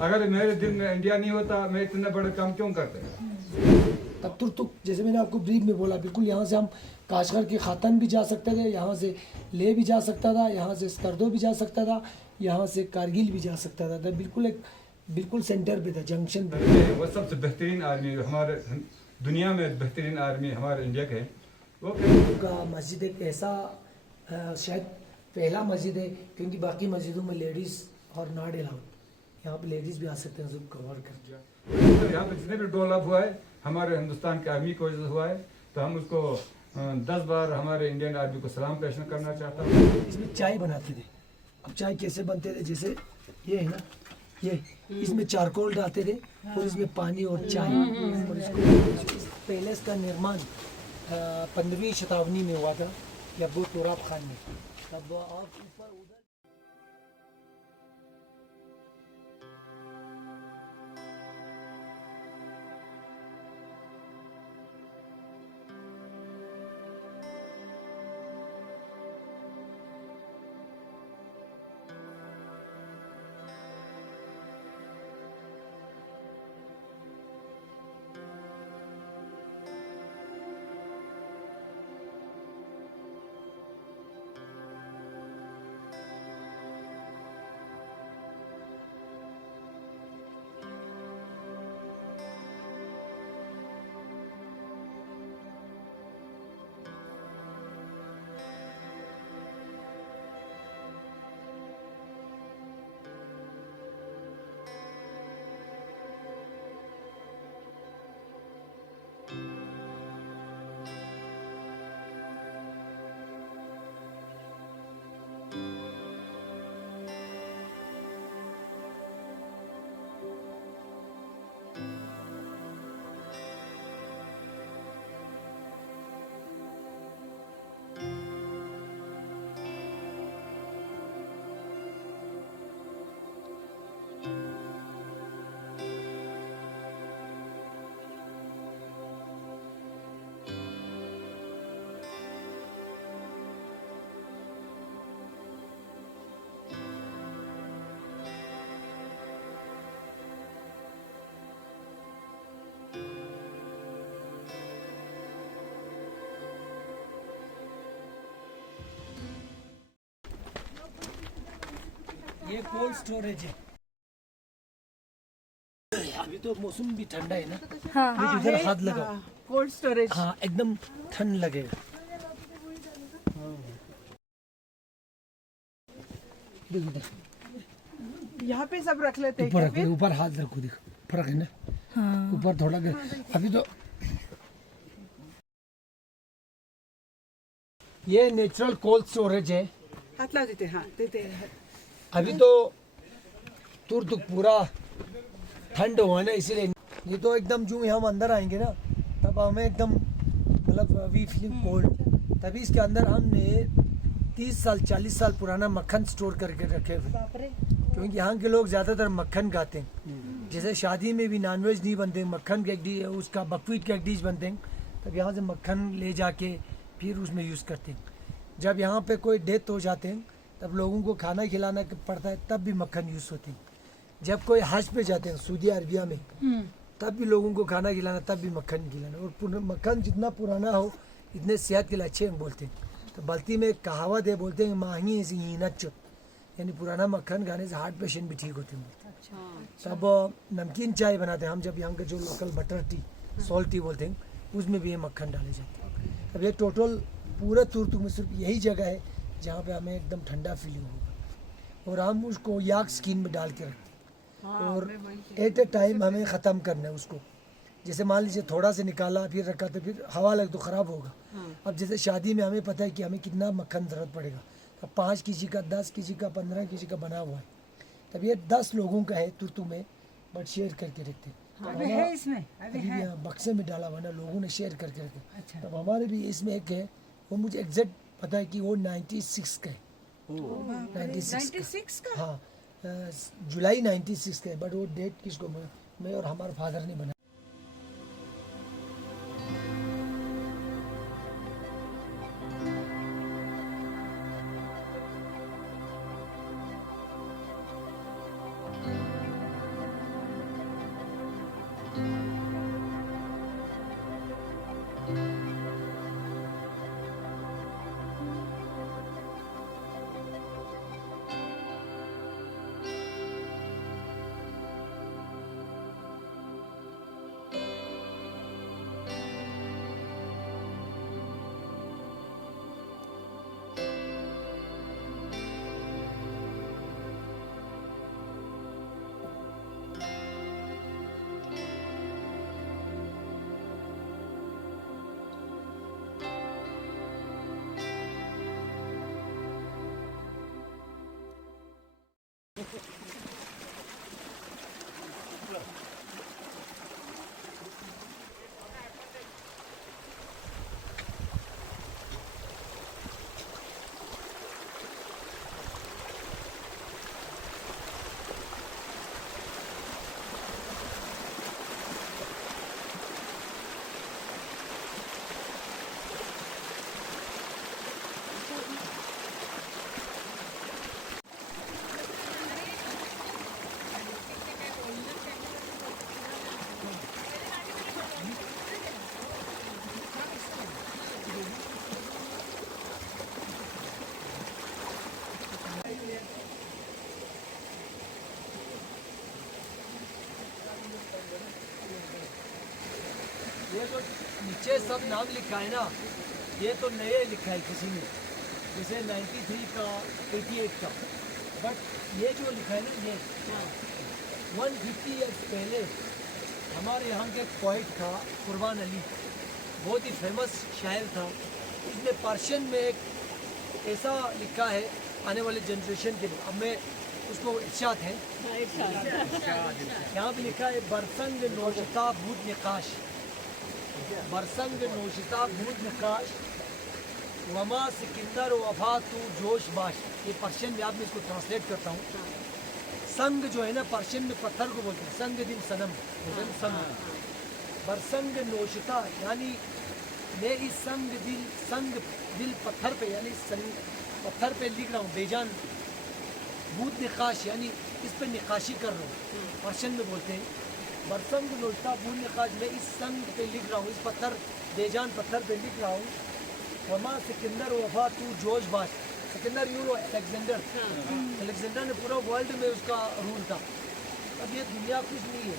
अगर मेरे दिल में इंडिया नहीं होता मैं इतना बड़ा काम क्यों करता। तब तुर्तुक जैसे मैंने आपको ब्रीफ में बोला, बिल्कुल यहाँ से हम काशगर के खातन भी जा सकते थे, यहाँ से ले भी जा सकता था, यहाँ से स्कर्दो भी जा सकता था, यहाँ से कारगिल भी जा सकता था। तो बिल्कुल सेंटर पे था, जंक्शन पे। वो सबसे बेहतरीन आर्मी हमारे दुनिया में बेहतरीन आर्मी हमारे इंडिया के वो का मस्जिद एक ऐसा शायद पहला मस्जिद है, क्योंकि बाकी मस्जिदों में लेडीज़ और नॉट अलाउड, यहाँ पे लेडीज़ भी आ सकते हैं सब कवर कर। यहाँ पे जितने भी डेवलप हुआ है हमारे हिंदुस्तान के आर्मी की वजह से हुआ है, तो हम उसको 10 बार हमारे इंडियन आर्मी को सलाम पेश करना चाहता हूँ। इसमें चाय बनाते थे। अब चाय कैसे बनते थे, जैसे ये है ना, ये इसमें चारकोल डालते थे और इसमें पानी और चाय, और इसको पैलेस का निर्माण 15वीं शताब्दी में हुआ था अबू तुराब खान ने। तब और ऊपर उधर ये कोल्ड स्टोरेज है। अभी तो मौसम भी ठंडा है ना, हाँ, इधर हाथ लगाओ, कोल्ड स्टोरेज। हाँ एकदम ठंड लगेगा। देखो इधर यहाँ पे सब रख लेते हैं ऊपर क्या रखो, फिर? ऊपर हाथ रखो, देखो फर्क है ना। ऊपर थोड़ा अभी तो ये नेचुरल कोल्ड स्टोरेज है। हाथ ला देते हैं, हाँ देते हैं। अभी तो तुर्तुक पूरा ठंड हुआ ना, इसीलिए। ये तो एकदम जो हम अंदर आएंगे ना, तब हमें एकदम मतलब वी फीलिंग कोल्ड। तभी इसके अंदर हमने 30 साल 40 साल पुराना मक्खन स्टोर करके रखे हुए, क्योंकि यहाँ के लोग ज़्यादातर मक्खन खाते हैं। जैसे शादी में भी नॉनवेज नहीं बनते, मक्खन के एक डिश, उसका बकवीट के एक डिश बनते हैं, तब यहाँ से मक्खन ले जाके फिर उसमें यूज़ करते हैं। जब यहाँ पे कोई डेथ हो जाते हैं तब लोगों को खाना खिलाना पड़ता है, तब भी मक्खन यूज़ होती है। जब कोई हज पे जाते हैं सऊदी अरबिया में, तब भी लोगों को खाना खिलाना, तब भी मक्खन खिलाना। और मक्खन जितना पुराना हो इतने सेहत के लिए अच्छे हम बोलते हैं। तो बल्कि में एक कहावत है, बोलते हैं माही ऐसी नच्चो, यानी पुराना मक्खन खाने से हार्ट पेशेंट भी ठीक होते हैं। तब नमकीन चाय बनाते हैं हम, जब यहाँ के जो local butter tea salt T बोलते हैं, उसमें भी ये मक्खन डाले जाते हैं। अब ये टोटल पूरा तुर्तुक में सिर्फ यही जगह है जहाँ पे हमें एकदम ठंडा फीलिंग होगा, और हम उसको याक स्किन में डाल के रखते हैं, और एट ए टाइम हमें ख़त्म करना है उसको। जैसे मान लीजिए थोड़ा से निकाला फिर रखा तो फिर हवा लग तो ख़राब होगा। अब जैसे शादी में हमें पता है कि हमें कितना मक्खन ज़रूरत पड़ेगा, अब 5 केजी का, 10 केजी का, 15 केजी का बना हुआ है। तब ये 10 लोगों का है तुर्तुक में, बट शेयर करके रखते हैं। अभी है इसमें, अभी है। यहाँ बक्से में डाला हुआ ना, लोगों ने शेयर करके रखे। अच्छा। तब हमारे भी इसमें एक है, वो मुझे एग्जैक्ट पता है कि वो 96 का है। 96 का? हाँ, जुलाई 96 का है, बट वो डेट किसको मैं और हमारे फादर ने बना। ये जो नीचे सब नाम लिखा है ना, ये तो नए लिखा है किसी ने, जैसे 93 का, 88 का, बट ये जो लिखा है ना, ये 150 ईयर्स पहले हमारे यहाँ के पोइट था कुर्बान अली, बहुत ही फेमस शायर था। इसने पर्शियन में एक ऐसा लिखा है आने वाले जनरेशन के लिए। अब मैं उसको इर्शाद है, यहाँ पे लिखा है, बरसंग नौशिता बूद निकाश, बरसंग नौशिता बूद निकाश, वमा सिकंदर वफा तू जोश बाश। ये पर्शियन में, आप मैं इसको ट्रांसलेट करता हूँ। संग जो है ना, पर्शियन में पत्थर को बोलते हैं, संग दिल सनम बोलते हैं, संग। बरसंग नौशिता यानी मैं इस संग दिल पत्थर पे, यानी पत्थर पे लिख रहा हूँ बेजान। बूद निकाश यानी इस पे निकाशी कर रहा हूँ, पर्शियन में बोलते हैं। बरसंग नौशिता बूद निकाश, मैं इस संग पे लिख रहा हूँ, इस पत्थर बेजान पत्थर पे लिख रहा हूँ। वमा सिकंदर वफा तू जोश बाश। सिकंदर यूरो अलेक्जेंडर, अलेक्जेंडर ने पूरा वर्ल्ड में उसका रूल था। अब ये दुनिया कुछ नहीं है,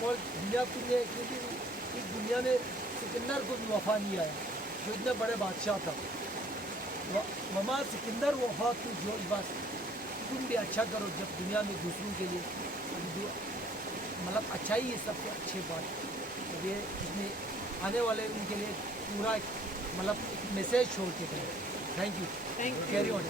दुनिया कुछ नहीं है, क्योंकि इस दुनिया में सिकंदर को भी वफा नहीं आया, जो इतने बड़े बादशाह था। वमा सिकंदर वफा तू जोश बाश। तुम भी अच्छा करो जब दुनिया में दूसरों के लिए, मतलब अच्छा ही है, सबसे अच्छी बात। अब ये इसमें आने वाले उनके लिए पूरा मतलब मैसेज छोड़ के गए। Thank you, carry on.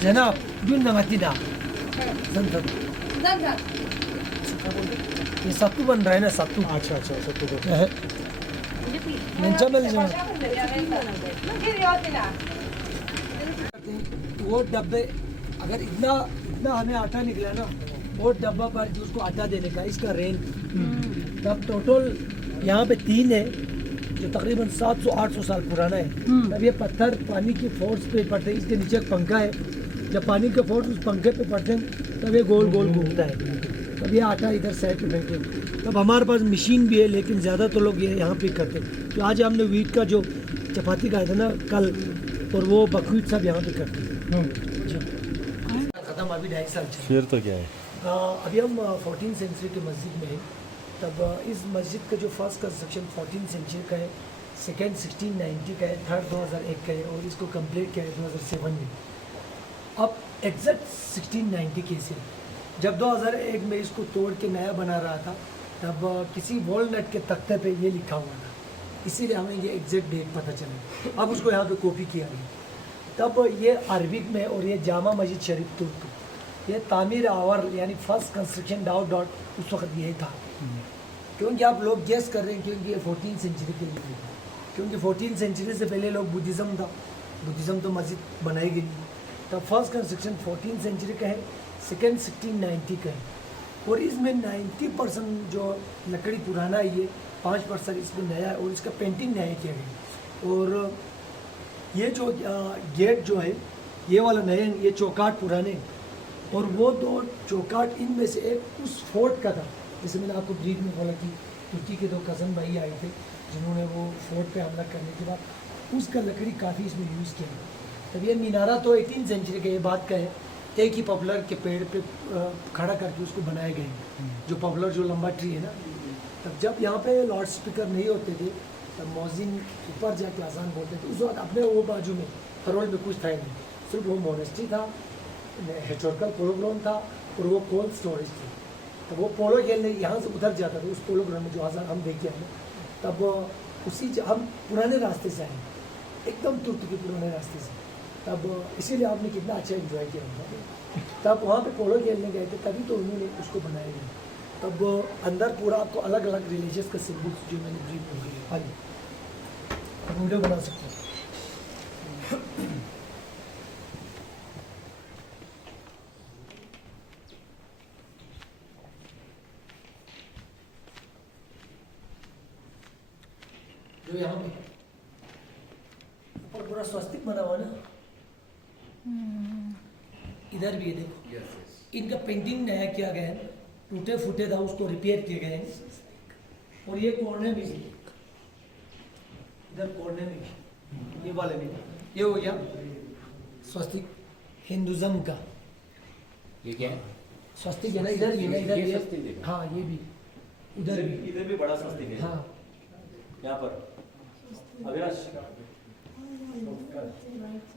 जनाब जुन नंगतिना जंतर ये सत्तू बन रहा है ना सत्तू अच्छा अच्छा सत्तू को मंचा मिल जाए वो डब्बे अगर इतना इतना हमें आटा निकला ना वो डब्बा पर जो उसको आटा देने का इसका रेंज तब टोटल यहाँ पे 3 है जो तकरीबन 700-800 साल पुराना है। तब ये पत्थर पानी की फोर्स पे पड़ते हैं, इसके नीचे एक पंखा है, जब पानी का फोर्स उस पंखे पे पड़ते हैं तब ये गोल गोल घूमता है, तब ये आटा इधर साइड पे फेंकते। तब हमारे पास मशीन भी है लेकिन ज़्यादा तो लोग ये यहाँ पे करते हैं। तो आज हमने वीट का जो चपाती खाया था ना कल, और वो बकवीट सब यहाँ पे करते हैं। ख़त्म अभी 2.5 साल चल। फिर तो क्या है अभी हम 14th सेंचुरी की मस्जिद में हैं। तब इस मस्जिद का जो फर्स्ट कंस्ट्रक्शन 14th सेंचुरी का है, सेकेंड 1690 का है, थर्ड 2001 का है और इसको कंप्लीट किया है 2007 में। अब एग्जैक्ट 1690 कैसे, जब 2001 में इसको तोड़ के नया बना रहा था तब किसी वॉलनट के तख्ते पे ये लिखा हुआ था, इसीलिए हमें ये एग्जैक्ट डेट पता चला। अब उसको यहाँ पे कॉपी किया गया। तब ये अरबिक में और ये जामा मस्जिद शरीफ तुर्क, ये तामीर आवर यानी फर्स्ट कंस्ट्रक्शन उस वक्त यही था। क्योंकि आप लोग गेस कर रहे हैं क्योंकि ये 14th सेंचुरी के लिए, क्योंकि 14th सेंचुरी से पहले लोग बुद्धिज़्म था, बुद्धिज़्म तो मस्जिद बनाई गई। तब फर्स्ट कंस्ट्रक्शन 14th सेंचुरी का है, सेकेंड 1690 का है और इसमें 90% जो लकड़ी पुराना है, ये 5% इसमें नया है और इसका पेंटिंग नया किया गया। और ये जो गेट जो है ये वाला नया, ये चौकाट पुराने और वो 2 चौकाट इनमें से एक उस फोर्ट का था। जैसे मैंने आपको ब्रीफ में बोला कि तुर्की के 2 कज़न भाई आए थे जिन्होंने वो फोर्ट पे हमला करने के बाद उसका लकड़ी काफ़ी इसमें यूज़ किया। तब ये मीनारा तो 18th सेंचुरी के ये बात का है, एक ही पॉपुलर के पेड़ पे खड़ा करके उसको बनाए गए, जो पॉपुलर जो लंबा ट्री है ना। तब जब यहाँ पे लाउड स्पीकर नहीं होते थे तब मौजिन ऊपर जाके आसान बोलते थे। उस वक्त अपने वो बाजू में हरोल में कुछ था ही नहीं, सिर्फ वो मोनेस्ट्री था, हिस्टोरिकल पोलो ग्राउंड था और वो कोल्ड स्टोरेज थी। तब वो पोलो खेलने यहाँ से उधर जाता था उस पोलो ग्राउंड में जो आसान हम देखे हैं। तब उसी हम पुराने रास्ते से आए, एकदम तुर्क के पुराने रास्ते से। तब इसीलिए आपने कितना अच्छा एंजॉय किया होगा। तब वहाँ पे पोलो खेलने गए थे तभी तो उन्होंने उसको बनाया गया। तब अंदर पूरा आपको अलग अलग रिलीजियस का सिम्बल्स जो मैंने ब्रीफ में दिए। हाँ जी, अब वीडियो बना सकते हैं। जो यहाँ पे ऊपर पूरा स्वस्तिक बना हुआ ना, इधर भी है देखो, इनका पेंटिंग नया किया गया है, टूटे फूटे था उसको रिपेयर किए गए हैं। और ये कोने भी, इधर कोने में ये वाले भी, ये हो गया स्वस्तिक हिंदुज़म का। ये क्या है? स्वस्तिक है ना, इधर भी है ना, इधर ये भी स्वस्तिक है, है। हाँ ये भी, इधर भी, इधर भी बड़ा स्वस्तिक है हाँ यहाँ पर। अविनाश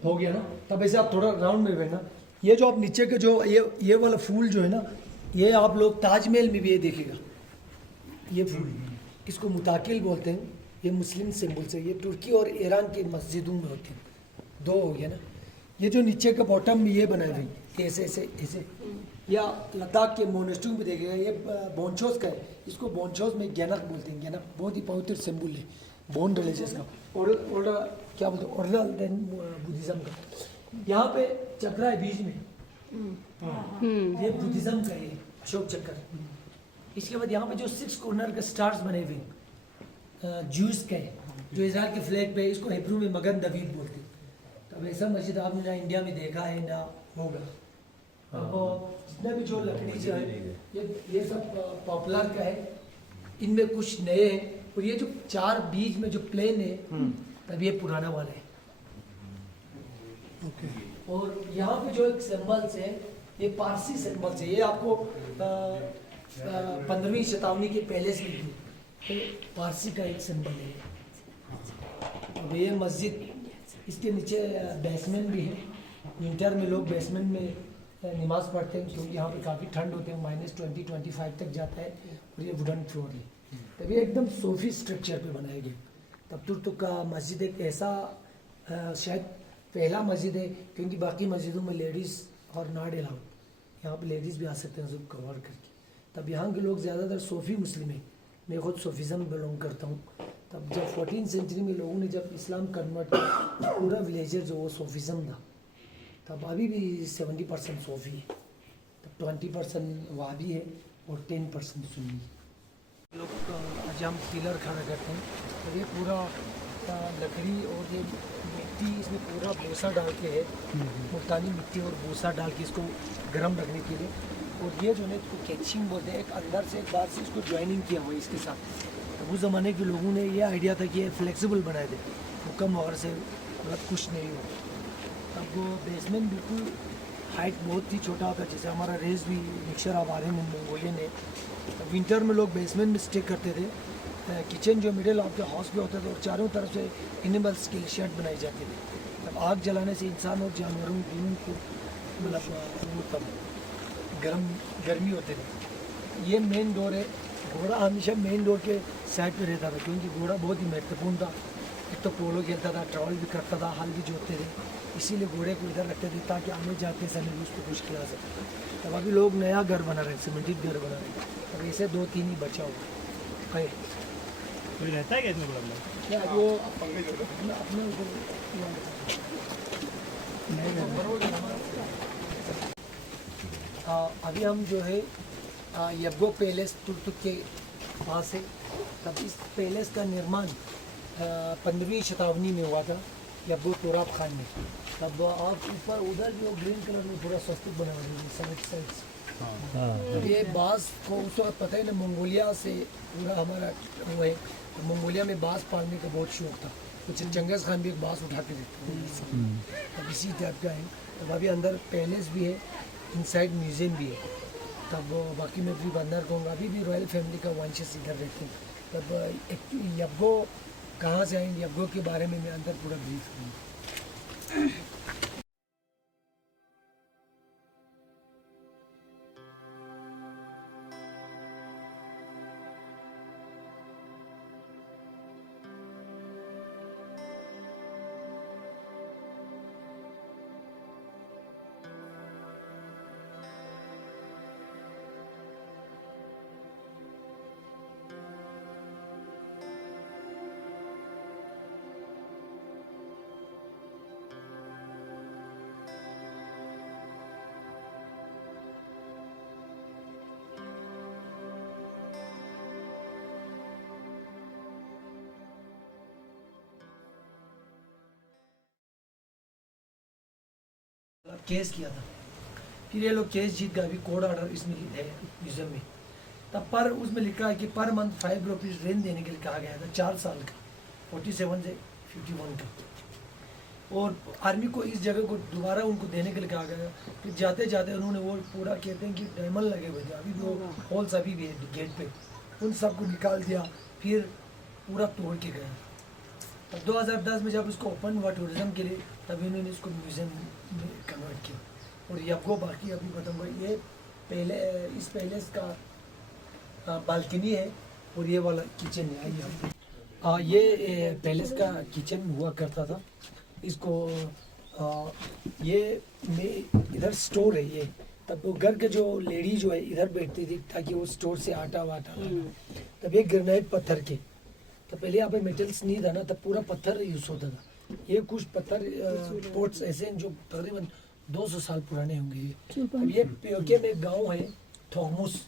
हो गया ना। तब ऐसे आप थोड़ा राउंड में बैठना। ये जो आप नीचे के जो ये वाला फूल जो है ना, ये आप लोग ताजमहल में भी ये देखेगा, ये फूल इसको मुताकिल बोलते हैं। ये मुस्लिम सिंबल से, ये तुर्की और ईरान की मस्जिदों में होते हैं। 2 हो गया ना। ये जो नीचे का बॉटम में ये बनाए हुए ऐसे ऐसे ऐसे, या लद्दाख के मोनेस्ट्री में देखेगा, ये बोनचोस का है, इसको बोनचोस में गैनक बोलते हैं। गैनक बहुत ही पवित्र सिंबल है बोन रिलीजियस का, और क्या बोलते हैं ओरिजिनल देन बुद्धिज़्म का। यहाँ पे चक्र है बीच में, ये बुद्धिज़्म का है, अशोक चक्र। इसके बाद यहाँ पे जो 6 कॉर्नर के स्टार्स बने हुए जूस का है, जो इजराइल के फ्लैग पे, इसको हिब्रू में मगन दवीद बोलते हैं। तो ऐसा मस्जिद आपने ना इंडिया में देखा है ना होगा। अब जितना भी जो लकड़ी जो है ये सब पॉपुलर का है, इनमें कुछ नए हैं। और ये जो 4 बीच में जो प्लेन है तब ये पुराना वाला है। और यहाँ पे जो एक सिंबल्स है ये पारसी सिंबल्स है, ये आपको 15वीं शताब्दी के पहले से मिली, तो पारसी का एक सिंबल है। अब ये मस्जिद, इसके नीचे बेसमेंट भी है। विंटर में लोग बेसमेंट में नमाज पढ़ते हैं क्योंकि यहाँ पे काफ़ी ठंड होते हैं, -20-25 तक जाता है। और ये वुडन फ्लोर है, तब ये एकदम सोफी स्ट्रक्चर पे बनाए गए। तब तुर्क का मस्जिद एक ऐसा शायद पहला मस्जिद है, क्योंकि बाकी मस्जिदों में लेडीज़ और नॉट अलाउड, यहाँ पे लेडीज़ भी आ सकते हैं सब कवर करके। तब यहाँ के लोग ज़्यादातर सूफी मुस्लिम है, मैं खुद सूफीज़म बिलोंग करता हूँ। तब जब 14th सेंचुरी में लोगों ने जब इस्लाम कन्वर्ट किया, पूरा विलेजर जो वो सूफीज़म था, तब अभी भी 70% सूफी है, तब 20% वहाबी है और 10% सुन्नी है। लोग आज हम पिलर खड़ा करते हैं, तो ये पूरा लकड़ी और ये मिट्टी, इसमें पूरा भूसा डाल के है, मुल्तानी मिट्टी और भूसा डाल के इसको गर्म रखने के लिए। और ये जो है इसको कैचिंग बोलते हैं, एक अंदर से एक बार से इसको ज्वाइनिंग किया हुआ है इसके साथ। तो उस ज़माने के लोगों ने ये आइडिया था कि ये फ्लेक्सिबल बनाए थे, हुक्म वगैरह से मतलब कुछ नहीं हो। तब वो बेसमेंट बिल्कुल हाइट बहुत ही छोटा होता है, जैसे हमारा रेस भी मिक्सचर आप आ रहे हैं मंगोलियन है। तो विंटर में लोग बेसमेंट में स्टे करते थे। किचन जो मिडिल ऑफ द हाउस पे होता था और चारों तरफ से एनिमल्स के लिए शेड बनाई जाती थी। तब आग जलाने से इंसान और जानवरों दोनों को मतलब तब गर्मी होती थी। ये मेन डोर है। घोड़ा हमेशा मेन डोर के साइड पे रहता था, क्योंकि घोड़ा बहुत ही महत्वपूर्ण था। एक तो पोलो खेलता था, ट्रैवल भी करता था, हल भी जोतते थे, इसीलिए घोड़े को इधर रखते थे ताकि आने जाते समय भी उसको कुछ खिला सके। तब अभी लोग नया घर बना रहे हैं, सीमेंटेड घर बना रहे हैं। अब ऐसे 2-3 ही बचा हुआ है। कोई रहता है क्या इसमें प्रॉब्लम? क्या वो अपने अभी हम जो है यब्गो पैलेस तुर्तुक के पास है। तब इस पैलेस का निर्माण 15वीं शताब्दी में हुआ था यब्गो तुराब खान ने। तब आप ऊपर उधर जो ग्रीन कलर में पूरा स्वस्तिक बना हुआ है साइड। ये बाँस को उस वक्त पता ही ना, मंगोलिया से पूरा हमारा वो है। तो मंगोलिया में बाँस पालने का बहुत शौक था, कुछ चंगेज़ खान भी एक बाँस उठाते थे। तब इसी टाइप का है। तब अभी अंदर पैलेस भी है, इनसाइड म्यूजियम भी है। तब बाकी मैं भी बंदर कहूँगा, अभी भी रॉयल फैमिली का वंशज इधर रहते हैं। तब यब्गो कहाँ से आएंगे, यब्गो के बारे में मैं अंदर पूरा ब्रीफ करूँगा। केस किया था, फिर ये लोग केस जीत गए। अभी कोर्ट ऑर्डर इसमें है म्यूजियम में। तब पर उसमें लिखा है कि पर मंथ 5 रुपीज़ रेंट देने के लिए कहा गया था, 4 साल का, 47 से 51 का। और आर्मी को इस जगह को दोबारा उनको देने के लिए कहा गया। फिर जाते जाते उन्होंने वो पूरा कहते हैं कि डायमंड लगे हुए थे, अभी वो होल्स अभी भी है गेट पे, उन सबको निकाल दिया, फिर पूरा तोड़ के गया। तब 2010 में जब उसको ओपन हुआ टूरिज्म के लिए, तभी उन्होंने इसको म्यूजियम में कन्वर्ट किया। और यब्गो बाकी अभी बताऊँगा, ये पहले इस पैलेस का बालकनी है और ये वाला किचन है। आइए ये पैलेस का किचन हुआ करता था। इसको ये में इधर स्टोर है ये। तब वो घर के जो लेडी जो है इधर बैठती थी ताकि वो स्टोर से आटा वाटा लाना। तब ये ग्रेनाइट पत्थर के, तो पहले यहाँ पे मेटल्स नहीं था ना, तब पूरा पत्थर यूज होता था। ये कुछ पत्थर पोर्ट्स ऐसे हैं जो तकरीबन 200 साल पुराने होंगे। अब ये पीओके में गांव है थोगमुस,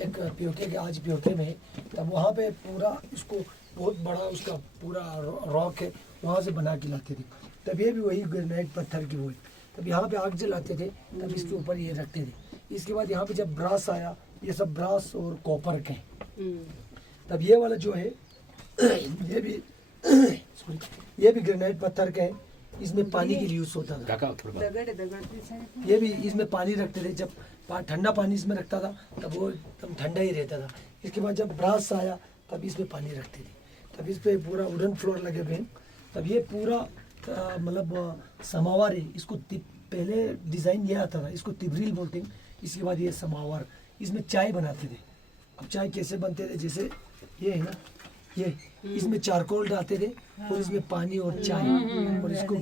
एक पीओके के आज पीओके में है। तब वहाँ पे पूरा इसको बहुत बड़ा उसका पूरा रॉक है, वहाँ से बना के लाते थे। तब ये भी वही ग्रेनाइट पत्थर की वो है। तब यहाँ पे आग जलाते थे, तब इसके ऊपर ये रखते थे। इसके बाद यहाँ पे जब ब्रास आया, ये सब ब्रास और कॉपर के। तब ये वाला जो है ये भी सॉरी, ये भी ग्रेनाइट पत्थर का है। इसमें पानी के लिए यूज होता था। ये भी इसमें पानी रखते थे, जब ठंडा पानी इसमें रखता था तब वो एकदम ठंडा ही रहता था। इसके बाद जब ब्रास आया तब इसमें पानी रखते थे। तब इस पे पूरा वुडन फ्लोर लगे हुए हैं। तब ये पूरा मतलब समावर है। इसको पहले डिज़ाइन ये आता था, इसको तिबरील बोलते हैं। इसके बाद ये समावर, इसमें चाय बनाते थे। अब चाय कैसे बनते थे, जैसे ये है ना, ये इसमें चारकोल डालते थे और इसमें पानी और चाय, और इसको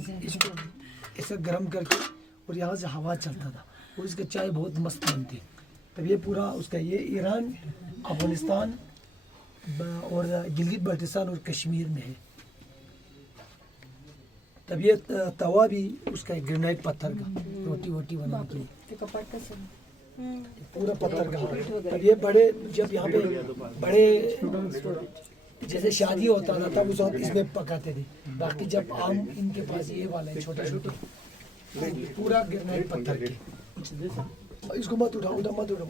ऐसा गर्म करके और यहाँ से हवा चलता था और इसका चाय बहुत मस्त बनती। तब ये पूरा उसका ये ईरान, अफगानिस्तान और गिलगित बाल्टिस्तान और कश्मीर में है। तब ये तवा भी उसका ग्रेनाइट पत्थर का रोटी वोटी बनाने के लिए ते कपाट कसं पूरा पत्थर का। तब ये बड़े जब यहाँ पे बड़े जैसे शादी होता था तब उस वक्त इसमें पकाते थे। बाकी जब आम इनके पास ये वाला है छोटे छोटे पूरा ग्रेनाइट पत्थर के। इसको मत उठाओ मत उठाओ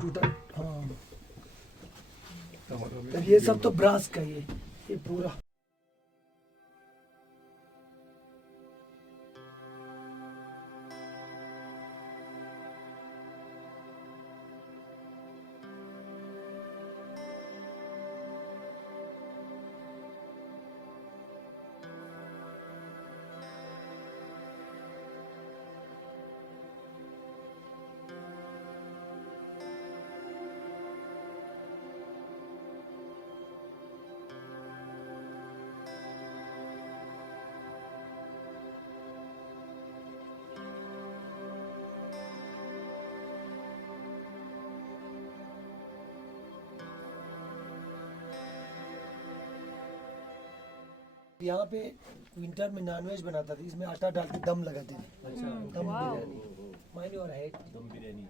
टूटा। हाँ तब ये सब तो ब्रास का ये पूरा। यहाँ पे विंटर में नॉनवेज बनाता था, इसमें आटा डाल के दम लगाते थे। अच्छा, दम बिरयानी। Mine your head. दम बिरयानी।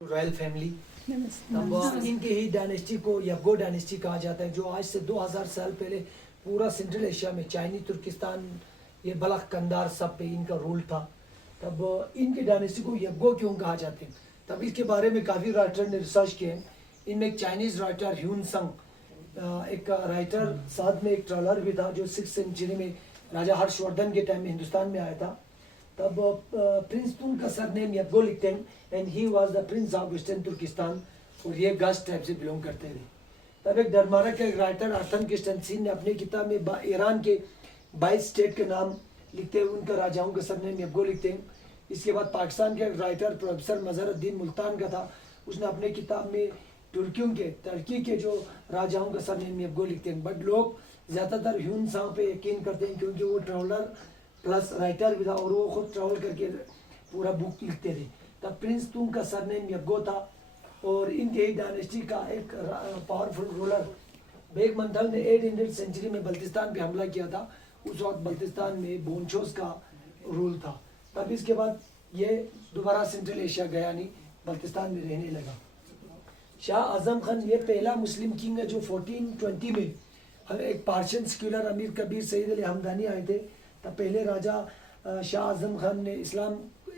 Royal family. अब इनके ही डायनेस्टी को यबगो डायनेस्टी कहा जाता है, जो आज से 2000 साल पहले पूरा सेंट्रल एशिया में चाइनी, तुर्किस्तान, ये बलख, कंदार सब पे इनका रूल था। तब इनके डायनेस्टी को यबगो क्यों कहा जाते हैं, तब इसके बारे में काफ़ी राइटर ने रिसर्च किए हैं। इनमें एक चाइनीज़ राइटर ह्यून संग, एक राइटर, साथ में एक ट्रॉलर भी था जो 6th सेंचुरी में राजा हर्षवर्धन के टाइम में हिंदुस्तान में आया था। तब प्रिंस तुन का सरनेम यबगो लिखते हैं and he was the prince of western Turkistan, और ये गस्ट टाइप से बिलोंग करते थे। तब एक डरमारा के राइटर आर्थन क्रिस्टनसन ने अपनी किताब में ईरान के 22 स्टेट के नाम लिखते हुए उनका राजाओं का सरनेम यबगो लिखते हैं। इसके बाद पाकिस्तान के राइटर प्रोफेसर मजहरुद्दीन मुल्तान का था, उसने अपने किताब में तुर्की के जो राजाओं का सरनेम यबगो लिखते हैं। बट लोग ज़्यादातर ह्यून सांग पे यकीन करते हैं क्योंकि वो ट्रैवलर प्लस राइटर भी था और वो खुद ट्रैवल करके पूरा बुक लिखते थे। तब प्रिंस तुंग का सरनेम यबगो था और इनके ही डायनेस्टी का एक पावरफुल रूलर बेग मंथल ने 800 सेंचुरी में बल्तिस्तान पे हमला किया था। उस वक्त बल्तिस्तान में बोनचोस का रूल था। तब इसके बाद ये दोबारा सेंट्रल एशिया गया नहीं, बल्तिस्तान में रहने लगा। शाह आजम खान ये पहला मुस्लिम किंग है जो 1420 में एक पार्शियन सेक्युलर अमीर कबीर सईद अली हमदानी आए थे। तब पहले राजा शाह आजम खान ने इस्लाम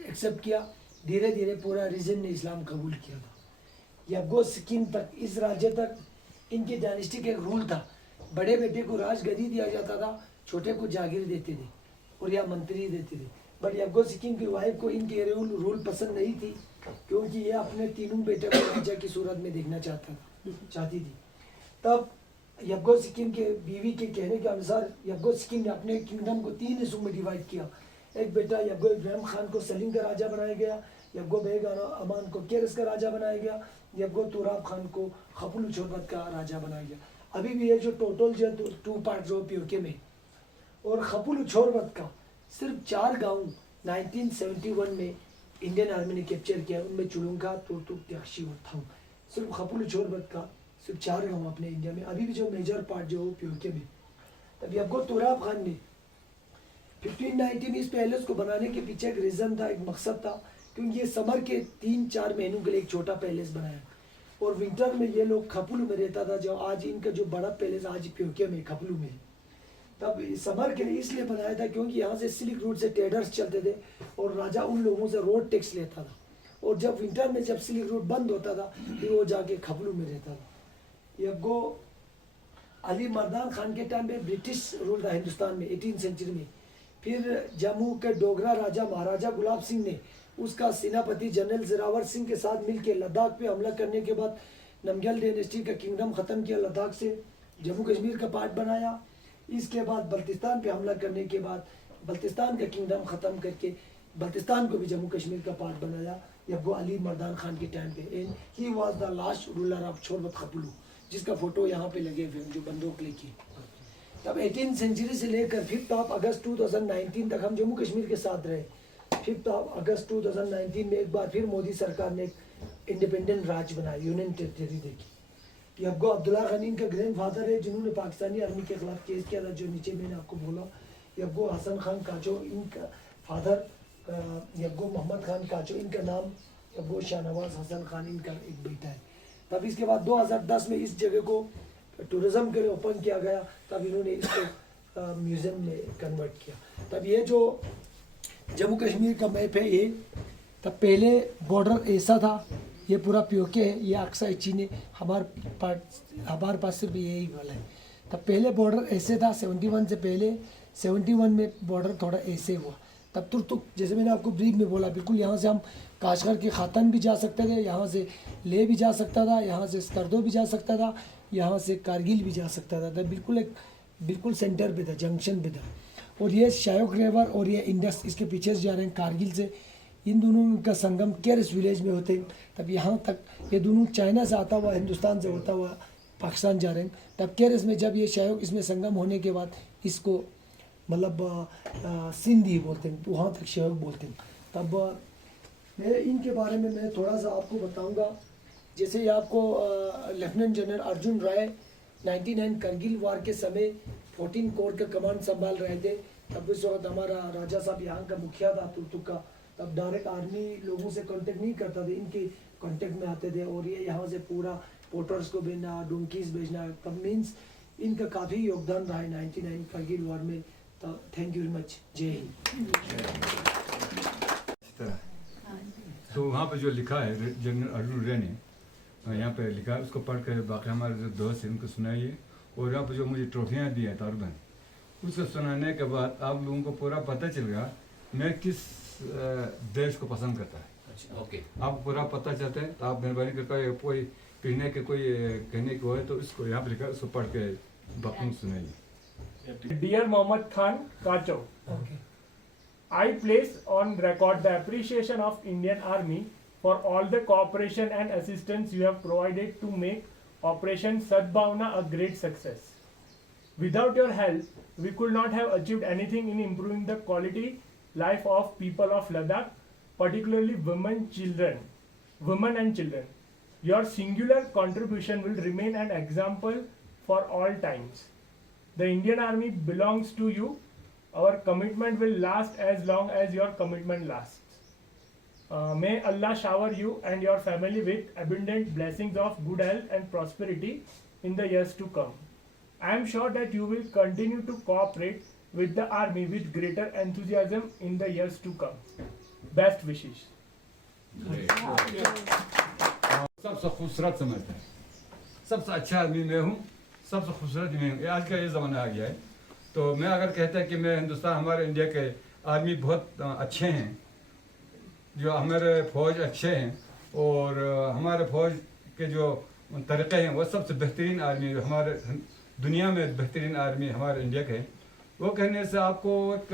एक्सेप्ट किया, धीरे धीरे पूरा रीजन ने इस्लाम कबूल किया था। यबगो सिक्किम तक, इस राज्य तक इनके डायनेस्टी का एक रूल था, बड़े बेटे को राजगद्दी दिया जाता था, छोटे को जागीर देते थे और या मंत्री देते थे। बट यबगो सिक्किम की वाइफ को इनके रूल पसंद नहीं थी क्योंकि ये अपने तीनों बेटे को राजा की सूरत में देखना चाहती थी। तब यबगो सिक्किम के बीवी के कहने के अनुसार यबगो सिक्किम ने अपने किंगडम को 3 हिस्सों में डिवाइड किया। एक बेटा यबगो इब्राहिम खान को सलीम का राजा बनाया गया, यबगो बेग अमान को केरस का राजा बनाया गया, यबगो तुराब खान को खपुल छोरबत का राजा बनाया गया। अभी भी ये जो टोटल जो 2 पार्ट जो पीओके में, और खपुल छोरबत का सिर्फ 4 गाँव 1971 में इंडियन आर्मी ने कैप्चर किया, उनमें चुड़ुंगा, तुर्तुक, त्याक्षी और थंग। सिर्फ खपुल छोरबत का सिर्फ 4 गाँव अपने इंडिया में, अभी भी जो मेजर पार्ट जो पीओके में। तब यबगो तुराब खान ने 1590 में इस पैलेस को बनाने के पीछे एक रीज़न था, एक मकसद था, क्योंकि ये समर के 3-4 महीनों के लिए एक छोटा पैलेस बनाया और विंटर में ये लोग खपुलू में रहता था, जो आज इनका जो बड़ा पैलेस आज पीओके में खपुलू में। तब समर के लिए इसलिए बनाया था क्योंकि यहाँ से सिल्क रूट से ट्रेडर्स चलते थे और राजा उन लोगों से रोड टैक्स लेता था, और जब विंटर में जब सिल्क रूट बंद होता था फिर वो जाके खपुलू में रहता था। यबगो अली मर्दान खान के टाइम में ब्रिटिश रूल था हिंदुस्तान में 18th सेंचुरी में। फिर जम्मू के डोगरा राजा महाराजा गुलाब सिंह ने उसका सेनापति जनरल जोरावर सिंह के साथ मिलकर लद्दाख पे हमला करने के बाद नमग्याल डायनेस्टी का किंगडम ख़त्म किया, लद्दाख से जम्मू कश्मीर का पार्ट बनाया। इसके बाद बल्तिस्तान पे हमला करने के बाद बल्तिस्तान का किंगडम ख़त्म करके बल्तिस्तान को भी जम्मू कश्मीर का पार्ट बनाया यबगो अली मर्दान खान के टाइम पे। And he was the last ruler of शोरबत खपलू, जिसका फोटो यहाँ पे लगे हुए हैं, जो बंदूक लेके। तब 18वीं सेंचुरी से लेकर 5 अगस्त 2019 तक हम जम्मू कश्मीर के साथ रहे। 5 अगस्त 2019 में एक बार फिर मोदी सरकार ने एक इंडिपेंडेंट राज्य बनाया, यूनियन टेरिटरी देखी। यबगो अब्दुल्ला गनी इनका ग्रैंड फादर है, जिन्होंने पाकिस्तानी आर्मी के खिलाफ केस किया था, जो नीचे मैंने आपको बोला। यबगो हसन खान काचो इनका फादर, यबगो मोहम्मद खान काचो इनका नाम, यबगो शाहनवाज हसन खान इनका एक बेटा है। तब इसके बाद 2010 में इस जगह को टूरिज्म के लिए ओपन किया गया, तब इन्होंने इसको म्यूज़ियम में कन्वर्ट किया। तब ये जो जम्मू कश्मीर का मैप है ये, तब पहले बॉर्डर ऐसा था, ये पूरा पीओके है, ये अक्सा चीन हमारे पास सिर्फ यही वाला है। तब पहले बॉर्डर ऐसे था 71 से पहले, 71 में बॉर्डर थोड़ा ऐसे हुआ। तब तुर्तुक, जैसे मैंने आपको ब्रीफ में बोला, बिल्कुल यहाँ से हम काशगर के खातन भी जा सकते थे, यहाँ से ले भी जा सकता था, यहाँ से स्कर्दो भी जा सकता था, यहाँ से कारगिल भी जा सकता था। तब बिल्कुल सेंटर पे था, जंक्शन पे था। और ये शायोक रिवर और ये इंडस इसके पीछे से जा रहे हैं कारगिल से, इन दोनों का संगम केरस विलेज में होते हैं। तब यहाँ तक ये दोनों चाइना से आता हुआ, हिंदुस्तान से होता हुआ पाकिस्तान जा रहे हैं। तब केरस में जब ये शायोक इसमें संगम होने के बाद इसको मतलब सिंधी बोलते हैं, वहाँ तक शायोक बोलते हैं। तब मैं इनके बारे में मैं थोड़ा सा आपको बताऊंगा। जैसे ये आपको लेफ्टिनेंट जनरल अर्जुन राय 99 करगिल वार के समय 14 कोर का कमांड संभाल रहे थे। तब उस वक्त हमारा राजा साहब यहाँ का मुखिया था तुर्तुक का। तब डायरेक्ट आर्मी लोगों से कांटेक्ट नहीं करता था, इनके कांटेक्ट में आते थे और ये यहाँ से पूरा पोर्टर्स को भेजना, डोंकीज भेजना। तब मीन्स इनका काफ़ी योगदान रहा है 99 करगिल वार में। तो थैंक यू वेरी मच, जय हिंद। तो वहाँ पे जो लिखा है जनरल अर्जुन रे ने यहाँ पे लिखा है, उसको पढ़ कर बाकी हमारे जो दोस्त हैं उनको सुनाइए। और यहाँ पे जो मुझे ट्रॉफियाँ दी है तारबन, उसको सुनाने के बाद आप लोगों को पूरा पता चलेगा मैं किस देश को पसंद करता है। अच्छा, ओके। आपको पूरा पता चलता है। तो आप मेहरबानी करके कोई पढ़ने के कोई कहने को है तो इसको यहाँ पे लिखा है, उसको पढ़ के बाकी सुनाइए। Dear Mohammad Khan Kacho, I place on record the appreciation of Indian Army for all the cooperation and assistance you have provided to make Operation Sadbhavna a great success. Without your help, we could not have achieved anything in improving the quality life of people of Ladakh, particularly women and children. Your singular contribution will remain an example for all times. The Indian Army belongs to you. Our commitment will last as long as your commitment lasts. May Allah shower you and your family with abundant blessings of good health and prosperity in the years to come. I am sure that you will continue to cooperate with the army with greater enthusiasm in the years to come. Best wishes. सबसे खूबसूरत समझता है, सबसे अच्छा आदमी मैं हूँ, सबसे खूबसूरत मैं हूँ। आज का ये ज़माना आ गया है। तो मैं अगर कहता है कि मैं हिंदुस्तान, हमारे इंडिया के आर्मी बहुत अच्छे हैं, जो हमारे फ़ौज अच्छे हैं और हमारे फ़ौज के जो तरीक़े हैं वो सबसे बेहतरीन आर्मी, हमारे दुनिया में बेहतरीन आर्मी हमारे इंडिया के हैं। वो कहने से आपको एक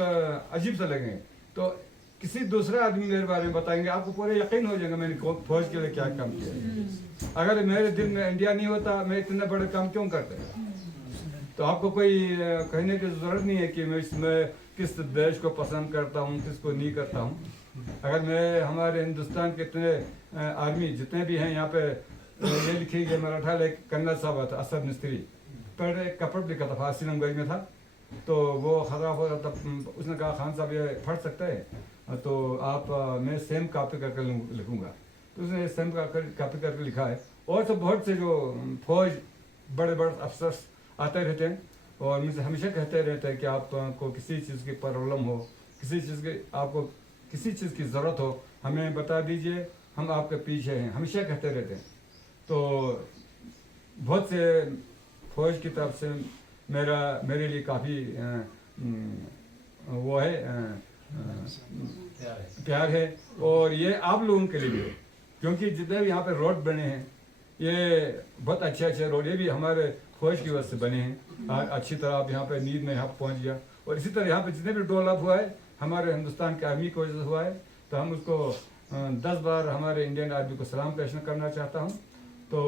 अजीब सा लगेंगे। तो किसी दूसरे आदमी मेरे बारे में बताएंगे, आपको पूरा यकीन हो जाएगा मैंने फ़ौज के लिए क्या काम किया। अगर मेरे दिल में इंडिया नहीं होता मैं इतने बड़े काम क्यों करता। तो आपको कोई कहने की ज़रूरत नहीं है कि मैं किस देश को पसंद करता हूँ, किसको नहीं करता हूँ। अगर मैं हमारे हिंदुस्तान के इतने आर्मी जितने भी हैं यहाँ पे, ये लिखी गई मराठा लेक कन्नड़ साहब था असद मिस्त्री पर एक कपड़ लिखा था, फारसी लैंग्वेज में था। तो वो ख़राब हो रहा था, उसने कहा खान साहब ये फट सकता है तो आप मैं सेम कॉपी करके लिखूँगा। तो उसने सेम कॉपी करके लिखा है। और तो बहुत से जो फौज बड़े बड़े अफसर आते रहते हैं और मुझसे हमेशा कहते रहते हैं कि आपको किसी चीज़ की प्रॉब्लम हो, किसी चीज़ की आपको किसी चीज़ की ज़रूरत हो, हमें बता दीजिए, हम आपके पीछे हैं, हमेशा कहते रहते हैं। तो बहुत से फौज की तरफ से मेरे लिए काफ़ी वो है प्यार है। और ये आप लोगों के लिए भी है, क्योंकि जितने भी यहाँ पे रोड बने हैं ये बहुत अच्छे अच्छे रोड, ये भी हमारे फौज की वजह से बने हैं। अच्छी तरह आप यहाँ पे नींद में यहाँ पहुँच गया। और इसी तरह यहाँ पे जितने भी डेवलप हुआ है हमारे हिंदुस्तान के आर्मी की वजह से हुआ है। तो हम उसको 10 बार हमारे इंडियन आर्मी को सलाम पेश करना चाहता हूँ। तो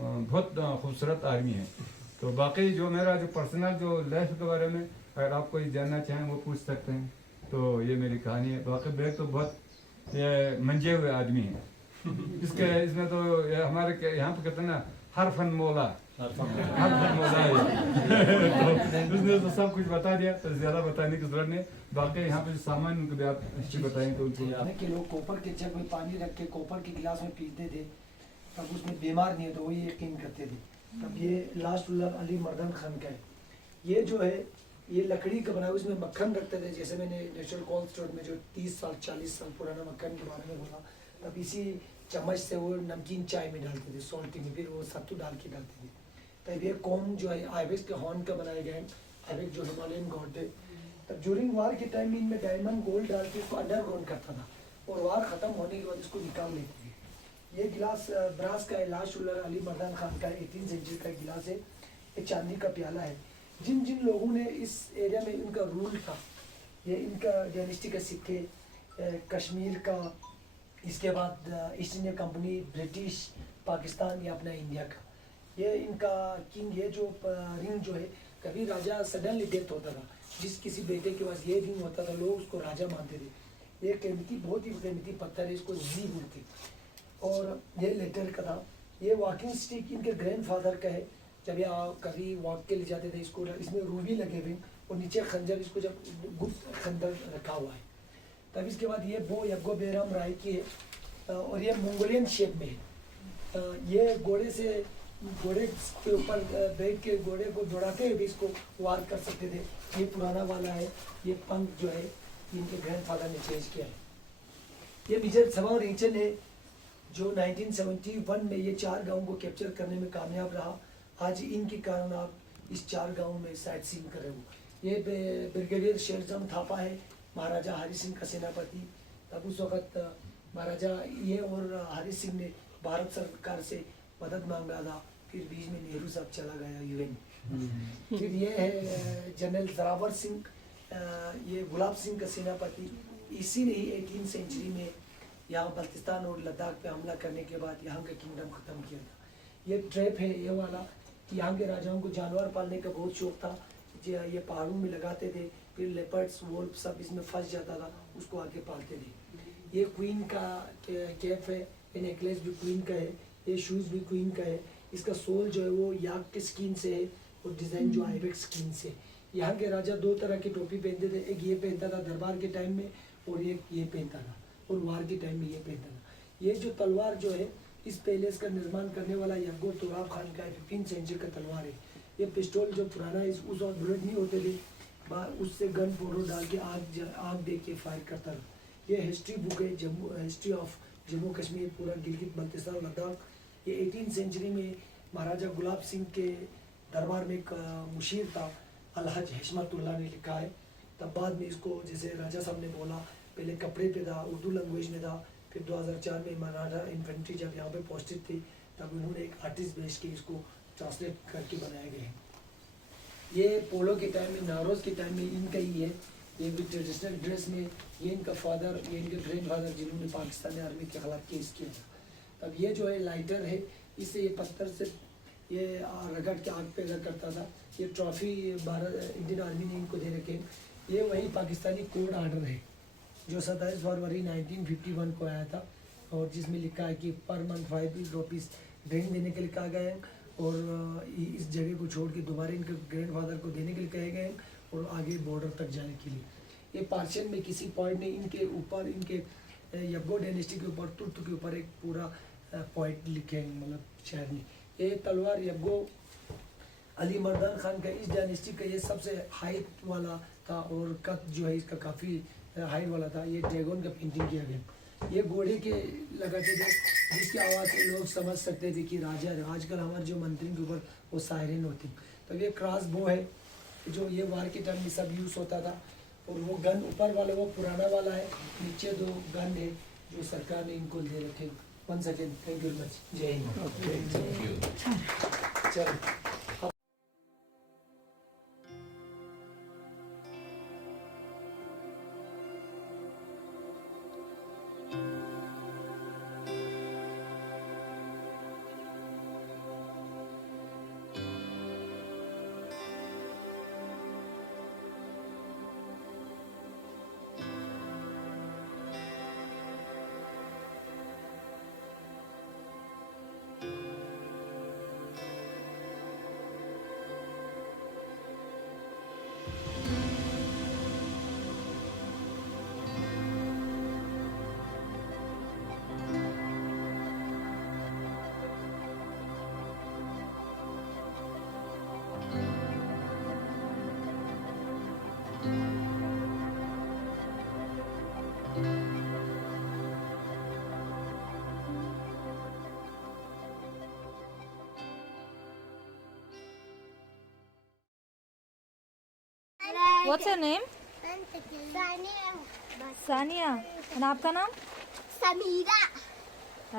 बहुत खूबसूरत आर्मी है। तो बाकी जो मेरा जो पर्सनल जो लाइफ के बारे में अगर आप कोई जानना चाहें वो पूछ सकते हैं। तो ये मेरी कहानी है। बाकी बैग तो बहुत ये मंजे हुए आदमी हैं। इसमें तो ये हमारे यहाँ पे कहते हैं ना हर फन मौला, हर फन मौला है। तो उसने तो सब कुछ बता दिया, तो ज़्यादा बताने की जरूरत नहीं। बाकी यहाँ पे जो सामान उनको भी आप हिस्ट्री बताएं तो उनको कि लोग कॉपर के जग में पानी रख के कॉपर के गिलास में पीते थे, तब उसमें बीमार नहीं होते, वही यकीन करते थे। तब ये लास्ट रुलर अली मर्दान खान का है। ये जो है ये लकड़ी का बना हुआ, इसमें मक्खन रखते थे। जैसे मैंने नेचुरल कोल्ड स्टोर में जो 30 साल 40 साल पुराना मक्खन के बारे में बोला, तब इसी चम्मच से वो नमकीन चाय में डालते थे, सॉल्टी में, फिर वो सत्तू डाल के डालते थे। तब ये कॉम जो है आइबेक्स के हॉर्न का बनाया गया है। आइबेक्स जो हिमालयन गॉड थे, तब ड्यूरिंग वार के टाइम में इनमें डायमंड गोल्ड डाल के इसको अंडरग्राउंड करता था और वार ख़त्म होने के बाद इसको निकाल लेते थे। ये गिलास ब्रास का है, लास्ट रुलर अली मर्दान खान का 18 सेंचुरी का गिलास है। ये चांदी का प्याला है। जिन जिन लोगों ने इस एरिया में इनका रूल था, ये इनका डायनेस्टी का सिक्के, कश्मीर का, इसके बाद east India company, British, Pakistan या अपना इंडिया का, ये इनका किंग। ये जो रिंग जो है, कभी राजा सडनली डेथ होता था, जिस किसी बेटे के पास ये रिंग होता था लोग उसको राजा मानते थे। ये कीमती, बहुत ही कीमती पत्थर है, इसको जी बोलते। और ये लेटर का था। ये वॉकिंग स्टिक इनके ग्रैंडफादर का है। जब ये कभी वॉक के लिए जाते थे, इसको इसमें रूबी लगे हुए और नीचे खंजर, इसको जब गुप्त खंजर रखा हुआ है। तब इसके बाद ये बो यज्ञो बेराम राय की है और ये मंगोलियन शेप में है। ये घोड़े के ऊपर बैठ के घोड़े को दौड़ाते हुए भी इसको वार कर सकते थे। ये पुराना वाला है। ये पंख जो है इनके ग्रैंडफादर ने चेंज किया है। ये मेजर सवार रेचन है जो 1971 में ये 4 गाँव को कैप्चर करने में कामयाब रहा। आज इनके कारण आप इस 4 गाँव में साइट सीइंग कर रहे हो। ये ब्रिगेडियर शेरजम थापा है, महाराजा हरि सिंह का सेनापति। तब उस वक़्त महाराजा ये और हरि सिंह ने भारत सरकार से मदद मांगा था। फिर बीच में नेहरू साहब चला गया यूएन। फिर ये है जनरल जरावर सिंह, ये गुलाब सिंह का सेनापति। इसी ने ही 18 सेंचुरी में यहाँ बल्तिस्तान और लद्दाख पे हमला करने के बाद यहाँ का किंगडम ख़त्म किया था। ये ट्रैप है ये वाला। यहाँ के राजाओं को जानवर पालने का बहुत शौक था। ये पहाड़ों में लगाते थे, फिर लेपर्ड्स, वोल्फ सब इसमें फंस जाता था, उसको आके पालते थे। ये क्वीन का कैप है। ये नेकलेस भी क्वीन का है। ये शूज़ भी क्वीन का है। इसका सोल जो है वो याक के स्किन से है और डिज़ाइन जो आइबेक्स स्किन से। यहाँ के राजा 2 तरह की टोपी पहनते थे। एक ये पहनता था दरबार के टाइम में और एक ये पहनता था और वार के टाइम में ये पहनता था। ये जो तलवार जो है इस पैलेस का निर्माण करने वाला यज्ञो तोराब खान का 15 सेंचुरी का तलवार है। ये पिस्टल जो पुराना है, उस वक्त बुलेट नहीं होते थे, उससे गन पाउडर डाल के आग दे के फायर करता था। ये हिस्ट्री बुक है, हिस्ट्री ऑफ जम्मू कश्मीर, पूरा गिलगित बल्तिस्तान लद्दाख। ये 18 सेंचुरी में महाराजा गुलाब सिंह के दरबार में एक मुशीर था, अलहज हिशमतुल्लाह ने लिखा है। तब बाद में इसको, जैसे राजा साहब ने बोला, पहले कपड़े पे था, उर्दू लैंग्वेज में था। फिर 2004 में मराठा इन्फेंट्री जब यहाँ पे पहुँचती थी, तब उन्होंने एक आर्टिस्ट भेज के इसको ट्रांसलेट करके बनाया गया है। ये पोलो के टाइम में, नारोज के टाइम में इनका ही है। ये भी ट्रेडिशनल ड्रेस में। ये इनका फादर, ये इनके ग्रैंडफादर जिन्होंने पाकिस्तानी आर्मी के खिलाफ केस किया था। तब ये जो है लाइटर है, इससे ये पत्थर से ये रगड़ के आग पैदा करता था। ये ट्रॉफी भारत इंडियन आर्मी ने इनको दे रखे। ये वही पाकिस्तानी कोड आर्डर है जो 27 फरवरी 1951 को आया था और जिसमें लिखा है कि पर मंथ 5 रुपीज़ ड्रिंक देने के लिए कहा गया है और इस जगह को छोड़ के दोबारा इनके ग्रैंडफादर को देने के लिए कहे गए हैं और आगे बॉर्डर तक जाने के लिए। ये पार्शियन में किसी पॉइंट ने इनके ऊपर, इनके यज्ञो डायनेस्टी के ऊपर, तुर्त के ऊपर एक पूरा पॉइंट लिखे हैं, मतलब शायर ने। ये तलवार यज्ञो अली मर्दान खान का इस डायनेस्टी का ये सबसे हाइट वाला था और कद जो है इसका काफ़ी हाइट वाला था। ये ड्रैगन का पेंटिंग किया गया। ये घोड़े के लगाते थे जिसकी आवाज़ से लोग समझ सकते थे कि राजा है। आजकल हमारे जो मंत्री के ऊपर वो सायरन होती। तब ये क्रॉस बो है जो ये वार के टाइम में सब यूज़ होता था और वो गन ऊपर वाला वो पुराना वाला है, नीचे 2 गन है जो सरकार ने इनको दे रखे। One second, thank you very much. जय हिंद। चलो What's your name? सानिया। और आपका नाम? समीरा।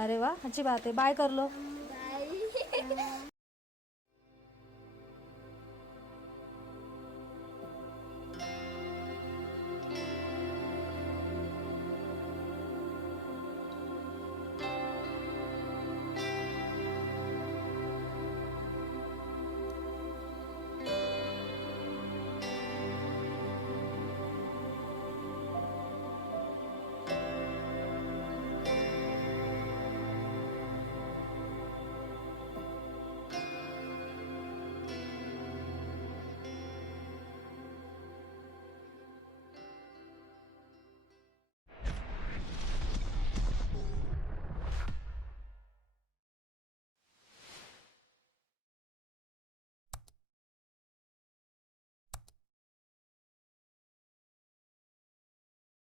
अरे वाह, अच्छी बात है। बाय कर लो।